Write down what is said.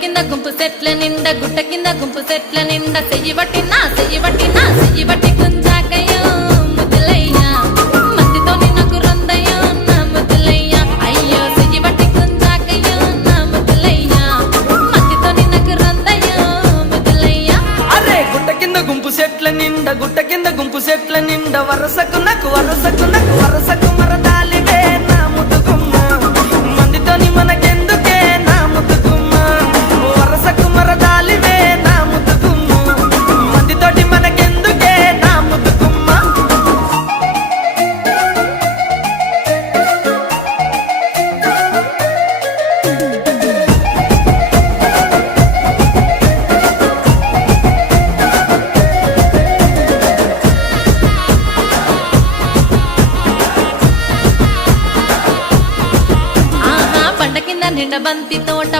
కింద గుంపు సెట్ల నిండా గుట్ట కింద గుంపు సెట్ల నిండా చెయ్యి బట్టి గుంజాకయ్యో ముద్దులయ్యా మందితో నాకు రొందయ్యో నా ముద్దులయ్యా అయ్యో చెయ్యి బట్టి గుంజాకయ్యో నా ముద్దులయ్యా మందితో నాకు రొందయ్యో ముద్దులయ్యా. అరే గుట్ట కింద గుంపు సెట్ల నిండా వరసకు మరదాలివే నా ముద్దుగుమ్మ మందితోని మనకెందుకే నా ముద్దుగుమ్మ వరసకు మరదాలివే నా ముద్దుగుమ్మ మందితోటి మనకెందుకే నా ముద్దుగుమ్మ. ఆహా పంట కింద నిండ బంతి తోట